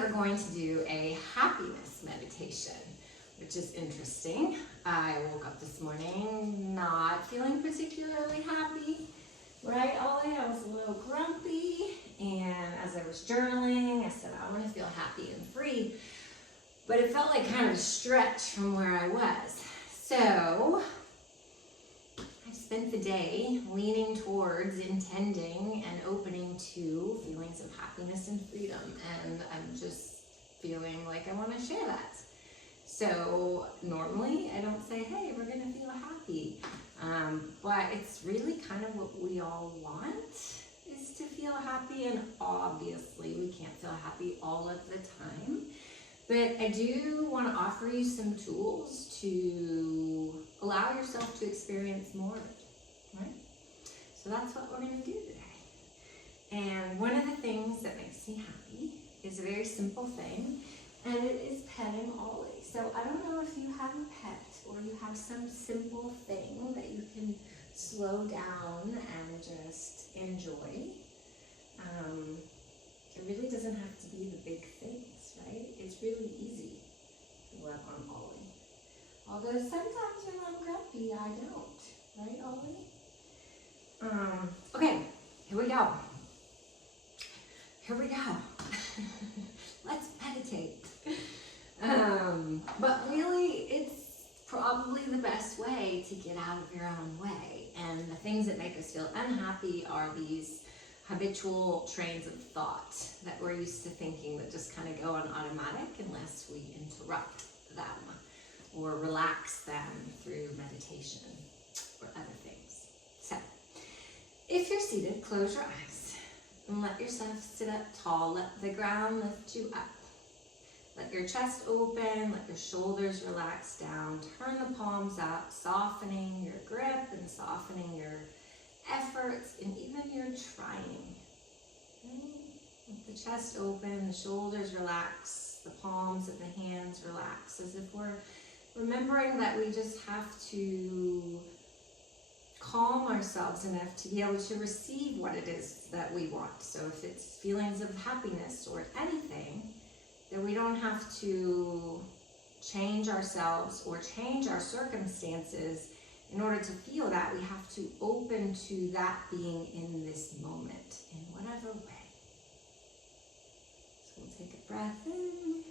are going to do a happiness meditation, which is interesting. I woke up this morning not feeling particularly happy, right, Ollie? I was a little grumpy, and as I was journaling, I said, I want to feel happy and free, but it felt like kind of a stretch from where I was. So I spent the day leaning towards intending and opening to feelings of happiness and freedom, and I'm just feeling like I want to share that. So normally I don't say, hey, we're going to feel happy, but it's really kind of what we all want, is to feel happy, and obviously we can't feel happy all of the time. But I do want to offer you some tools to allow yourself to experience more of it, right? So that's what we're going to do today. And one of the things that makes me happy is a very simple thing, and it is petting Ollie. So I don't know if you have a pet or you have some simple thing that you can slow down and just enjoy. It really doesn't have to be the big things, right? It's really easy to love on Ollie. Although sometimes when I'm grumpy, I don't. Right, Ollie? Okay, here we go. Here we go. Let's meditate. But really, it's probably the best way to get out of your own way. And the things that make us feel unhappy are these habitual trains of thought that we're used to thinking that just kind of go on automatic unless we interrupt them or relax them through meditation or other things. So, if you're seated, close your eyes and let yourself sit up tall. Let the ground lift you up. Let your chest open, let your shoulders relax down. Turn the palms out, softening your grip and softening your efforts and even your trying. Let the chest open, the shoulders relax, the palms of the hands relax, as if we're remembering that we just have to calm ourselves enough to be able to receive what it is that we want. So if it's feelings of happiness or anything, that we don't have to change ourselves or change our circumstances in order to feel that. We have to open to that being in this moment, in whatever way. So we'll take a breath in.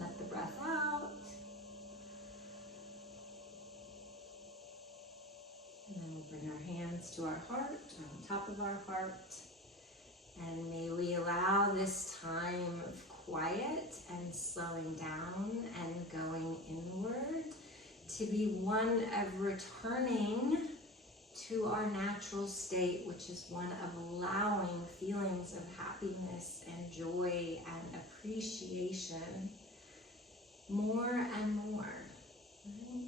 Let the breath out. And then we'll bring our hands to our heart, on top of our heart. And may we allow this time of quiet and slowing down and going inward to be one of returning to our natural state, which is one of allowing feelings of happiness and joy and appreciation more and more.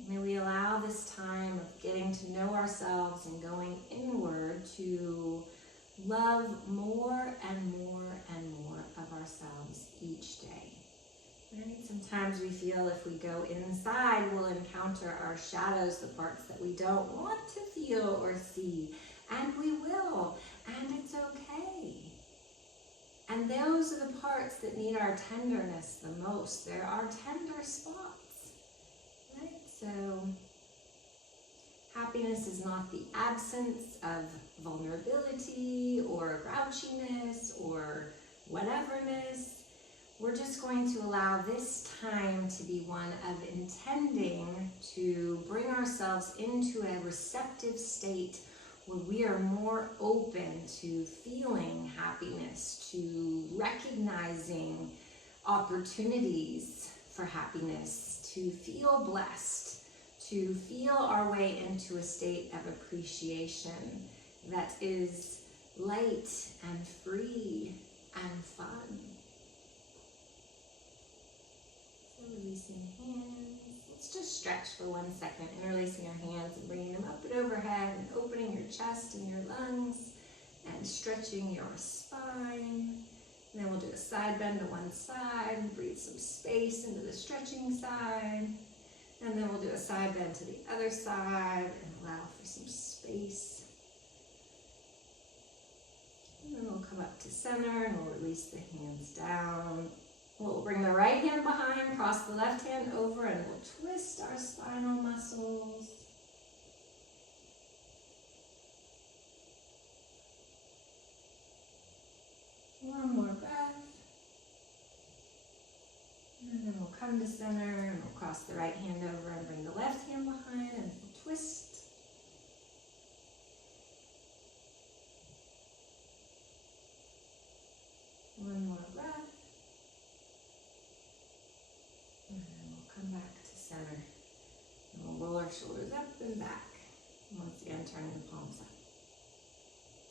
May we allow this time of getting to know ourselves and going inward to love more and more and more of ourselves each day. Right? Sometimes we feel if we go inside, we'll encounter our shadows, the parts that we don't want to feel or see, and we will, and it's okay. And those are the parts that need our tenderness the most. They're our tender spots, right? So happiness is not the absence of vulnerability or grouchiness or whateverness. We're just going to allow this time to be one of intending to bring ourselves into a receptive state where we are more open to feeling happiness, to recognizing opportunities for happiness, to feel blessed, to feel our way into a state of appreciation that is light and free and fun. So releasing hands. Let's just stretch for 1 second, interlacing your hands and bringing them up and overhead and opening your chest and your lungs and stretching your spine. And then we'll do a side bend to one side and breathe some space into the stretching side. And then we'll do a side bend to the other side and allow for some space. And And then we'll come up to center and we'll release the hands down. We'll bring the right hand behind, cross the left hand over, and we'll twist our spinal muscles. One more breath. And then we'll come to center and we'll cross the right hand over and bring the left hand behind and we'll twist. One more breath. And then we'll come back to center. And we'll roll our shoulders up and back. And once again, turning the palms up.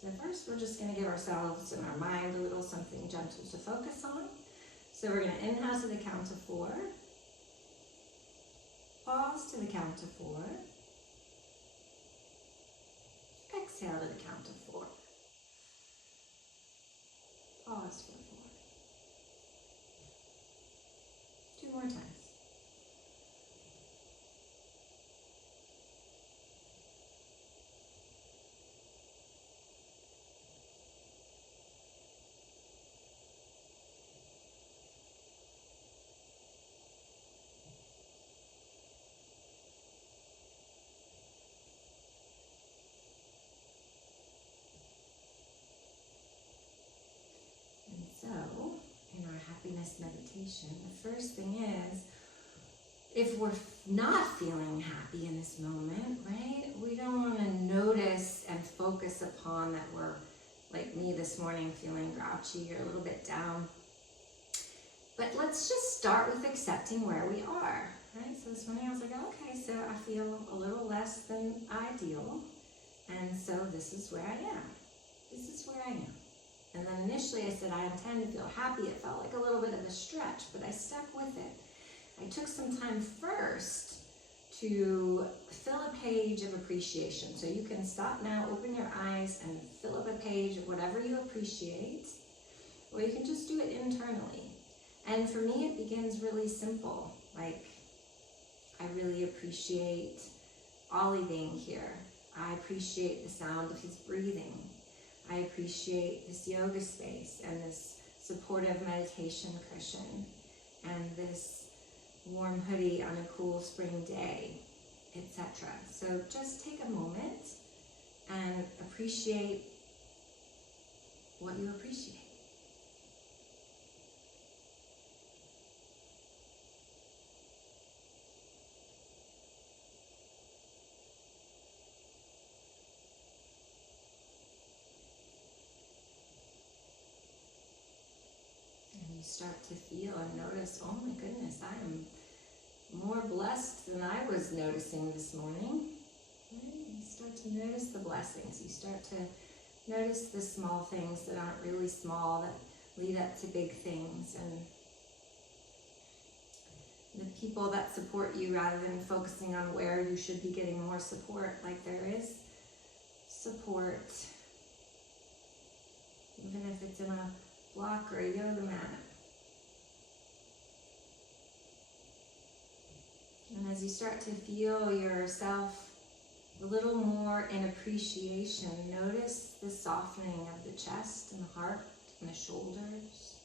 So first, we're just going to give ourselves and our mind a little something gentle to focus on. So we're going to inhale to the count of 4. Pause to the count of 4. Exhale to the count of 4. Pause for 4. 2 more times. So, in our happiness meditation, the first thing is, if we're not feeling happy in this moment, right, we don't want to notice and focus upon that we're, like me this morning, feeling grouchy or a little bit down. But let's just start with accepting where we are, right? So this morning I was like, okay, so I feel a little less than ideal, and so this is where I am. This is where I am. And then initially I said, I intend to feel happy. It felt like a little bit of a stretch, but I stuck with it. I took some time first to fill a page of appreciation. So you can stop now, open your eyes, and fill up a page of whatever you appreciate, or you can just do it internally. And for me, it begins really simple. Like, I really appreciate Ollie being here. I appreciate the sound of his breathing. I appreciate this yoga space and this supportive meditation cushion and this warm hoodie on a cool spring day, etc. So just take a moment and appreciate what you appreciate. Start to feel and notice, oh my goodness, I am more blessed than I was noticing this morning. Right? You start to notice the blessings. You start to notice the small things that aren't really small, that lead up to big things, and the people that support you, rather than focusing on where you should be getting more support. Like, there is support, even if it's in a block or a yoga mat. And as you start to feel yourself a little more in appreciation, notice the softening of the chest and the heart and the shoulders.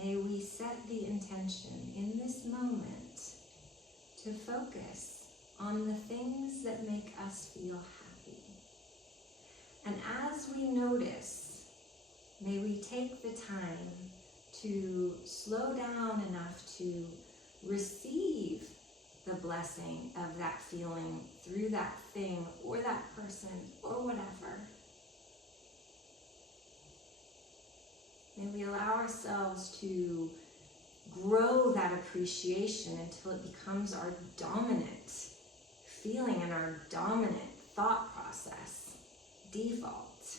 May we set the intention in this moment to focus on the things that make us feel happy. And as we notice, may we take the time to slow down enough to receive the blessing of that feeling through that thing or that person or whatever. May we allow ourselves to grow that appreciation until it becomes our dominant feeling and our dominant thought process, default.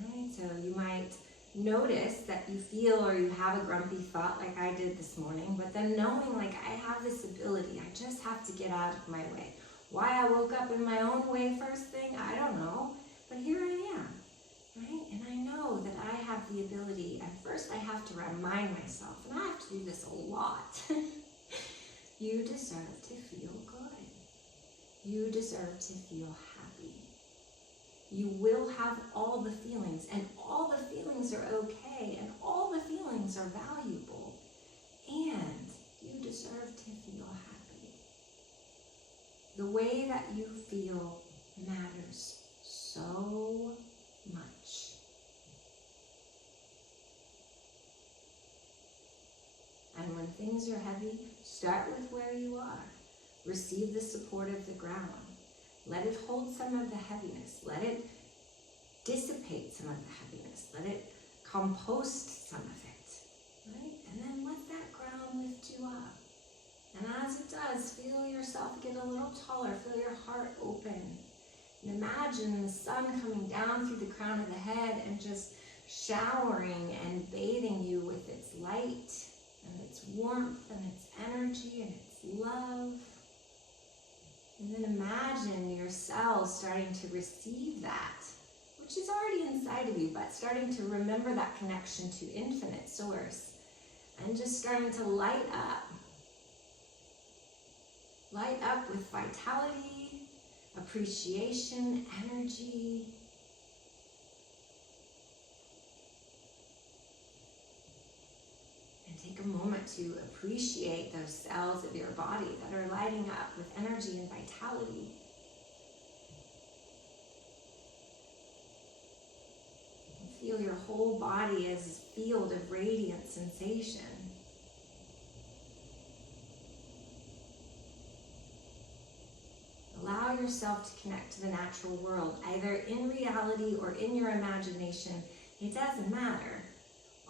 Right? So you might notice that you feel or you have a grumpy thought like I did this morning, but then knowing like I have this ability, I just have to get out of my way. Why I woke up in my own way first thing, I don't know, but here I am, right? And I know that I have the ability, and first I have to remind myself, and I have to do this a lot, you deserve to feel good. You deserve to feel happy. You will have all the feelings, and all the feelings are okay, and all the feelings are valuable, and you deserve to feel happy. The way that you feel matters so much. And when things are heavy, start with where you are. Receive the support of the ground. Let it hold some of the heaviness. Let it dissipate some of the heaviness. Let it compost some of it, right? And then let that ground lift you up. And as it does, feel yourself get a little taller. Feel your heart open. And imagine the sun coming down through the crown of the head and just showering and bathing you with its light and its warmth and its energy and its love. And then imagine your cells starting to receive that, which is already inside of you, but starting to remember that connection to infinite source and just starting to light up. Light up with vitality, appreciation, energy. And take a moment to appreciate those cells of your body that are lighting up with energy and vitality. And feel your whole body as a field of radiant sensation. Allow yourself to connect to the natural world, either in reality or in your imagination. It doesn't matter.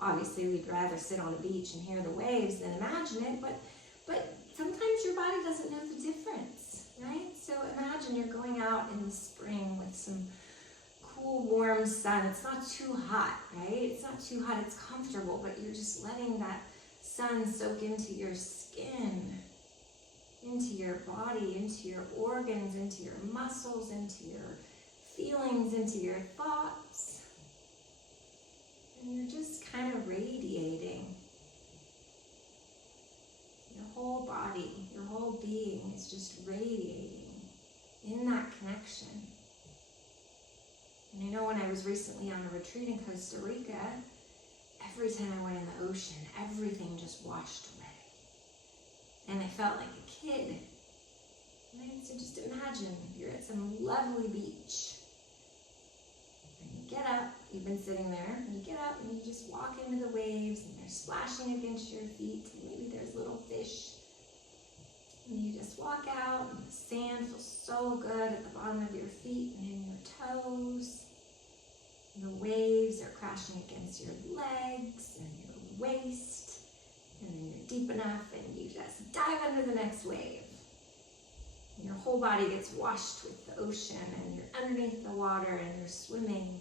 Obviously, we'd rather sit on a beach and hear the waves than imagine it, but sometimes your body doesn't know the difference, right? So imagine you're going out in the spring with some cool, warm sun. It's not too hot, right? It's not too hot, it's comfortable, but you're just letting that sun soak into your skin, into your body, into your organs, into your muscles, into your feelings, into your thoughts. And you're just kind of radiating. Your whole body, your whole being is just radiating in that connection. And I know when I was recently on a retreat in Costa Rica, every time I went in the ocean, everything just washed away. And I felt like a kid. Right? So just imagine you're at some lovely beach. And you get up, you've been sitting there, and you get up and you just walk into the waves and they're splashing against your feet. And maybe there's little fish. And you just walk out and the sand feels so good at the bottom of your feet and in your toes. And the waves are crashing against your legs and your waist. And then you're deep enough and you just dive under the next wave. And your whole body gets washed with the ocean and you're underneath the water and you're swimming.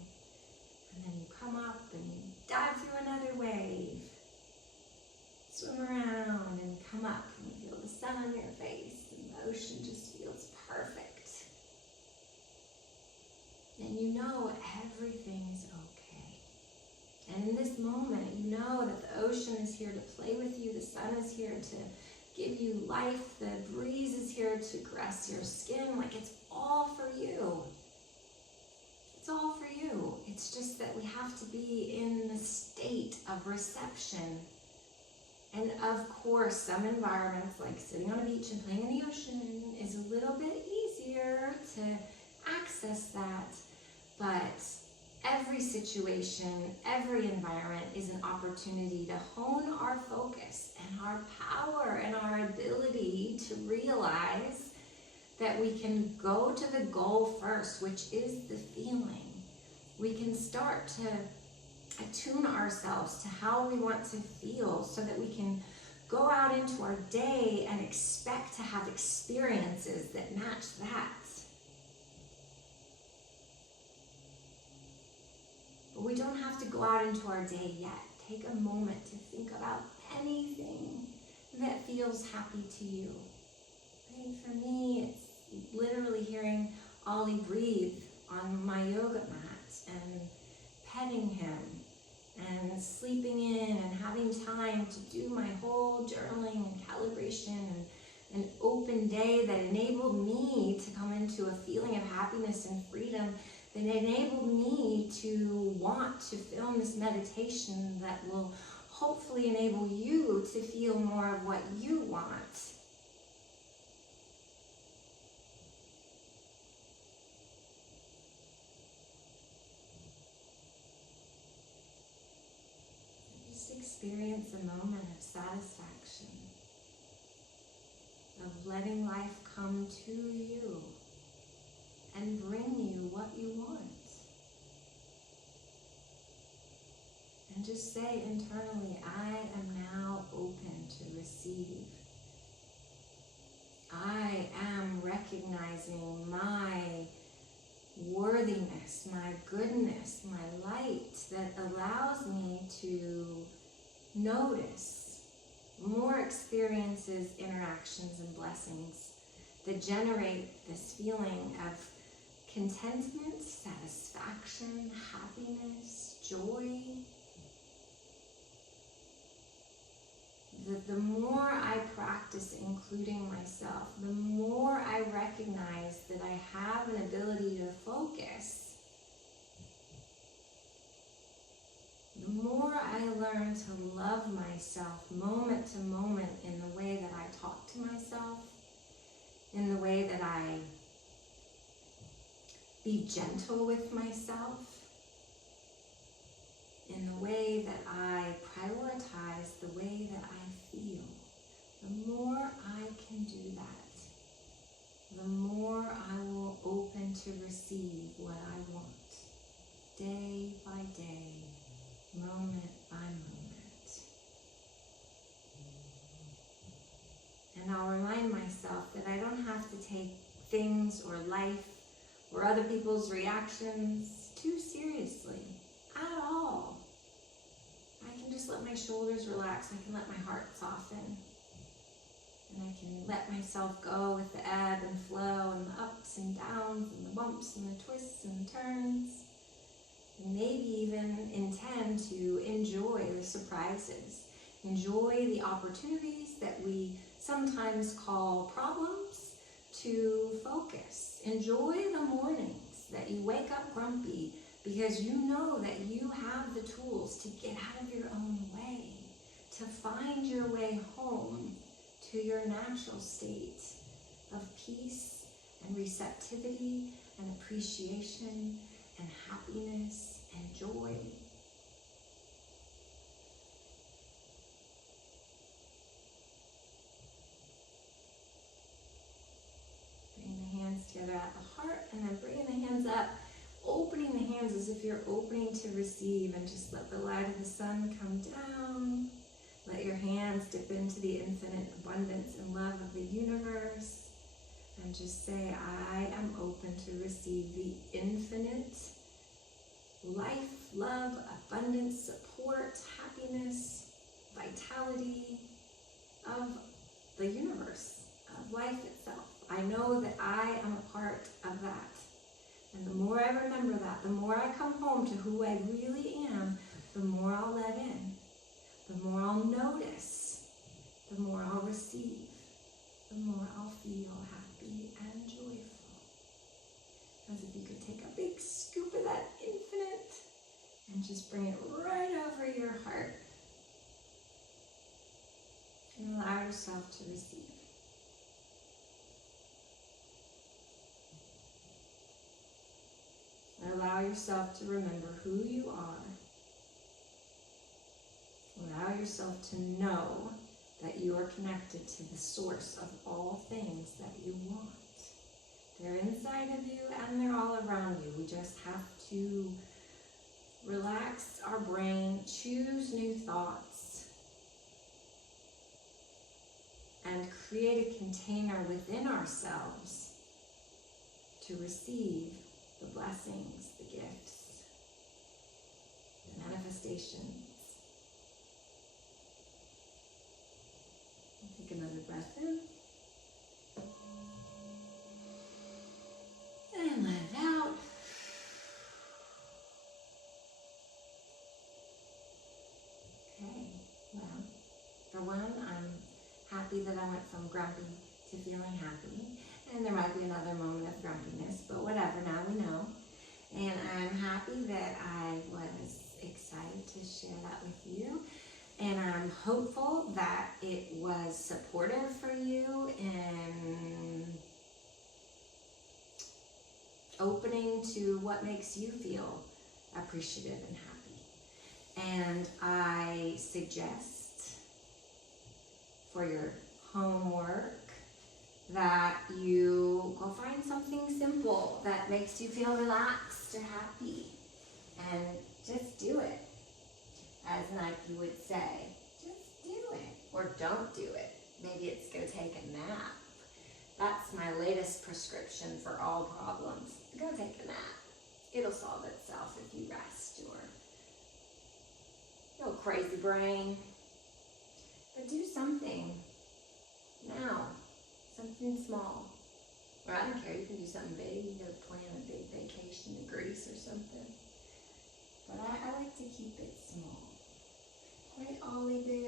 And then you come up and you dive through another wave. Swim around and come up and you feel the sun on your face and the ocean just feels perfect. And you know everything's okay. And in this moment, you know that the ocean is here to play with you, the sun is here to give you life, the breeze is here to caress your skin, like it's all for you. It's all for you. It's just that we have to be in the state of reception. And of course, some environments, like sitting on a beach and playing in the ocean, is a little bit easier to access that. But every situation, every environment is an opportunity to hone our focus and our power and our ability to realize that we can go to the goal first, which is the feeling. We can start to attune ourselves to how we want to feel so that we can go out into our day and expect to have experiences that match that. But we don't have to go out into our day yet. Take a moment to think about anything that feels happy to you. Right? For me, it's literally hearing Ollie breathe on my yoga mat and petting him and sleeping in and having time to do my whole journaling and calibration an open day that enabled me to come into a feeling of happiness and freedom, that enabled me to want to film this meditation that will hopefully enable you to feel more of what you want. Just experience a moment of satisfaction, of letting life come to you and bring you what you want. And just say internally, I am now open to receive. I am recognizing my worthiness, my goodness, my light that allows me to notice more experiences, interactions, and blessings that generate this feeling of contentment, satisfaction, happiness, joy. The more I practice including myself, the more I recognize that I have an ability to focus, the more I learn to love myself moment to moment in the way that I talk to myself, in the way that I be gentle with myself, in the way that I prioritize the way that I feel. The more I can do that, the more I will open to receive what I want, day by day, moment by moment. And I'll remind myself that I don't have to take things or life or other people's reactions too seriously at all. I can just let my shoulders relax. I can let my heart soften. And I can let myself go with the ebb and flow and the ups and downs and the bumps and the twists and the turns. And maybe even intend to enjoy the surprises. Enjoy the opportunities that we sometimes call problems to focus. Enjoy the mornings that you wake up grumpy because you know that you have the tools to get out of your own way, to find your way home to your natural state of peace and receptivity and appreciation and happiness and joy. Bring the hands together at the heart and then bringing the hands up, opening the hands as if you're opening to receive, and just let the light of the sun come down. Let your hands dip into the infinite abundance and love of the universe. And just say, I am open to receive the infinite life, love, abundance, support, happiness, vitality of the universe, of life itself. I know that I am a part of that. And the more I remember that, the more I come home to who I really am, the more I'll let in, the more I'll notice, the more I'll receive, the more I'll feel happy and joyful. As if you could take a big scoop of that infinite and just bring it right over your heart. And allow yourself to receive. Allow yourself to remember who you are. Allow yourself to know that you are connected to the source of all things that you want. They're inside of you and they're all around you. We just have to relax our brain, choose new thoughts, and create a container within ourselves to receive the blessings, the gifts, the manifestations. Take another breath in. And let it out. Okay, well, for one, I'm happy that I went from grumpy to to feeling happy. And there might be another moment of grumpiness, but whatever, now we know. And I'm happy that I was excited to share that with you. And I'm hopeful that it was supportive for you in opening to what makes you feel appreciative and happy. And I suggest for your homework that you go find something simple that makes you feel relaxed or happy, and just do it. As Nike would say, just do it, or don't do it. Maybe it's go take a nap. That's my latest prescription for all problems. Go take a nap. It'll solve itself if you rest your little crazy brain. But do something now. Something small. Or I don't care, you can do something big. You can go plan a big vacation to Greece or something. But I like to keep it small. Right, Ollie Boo?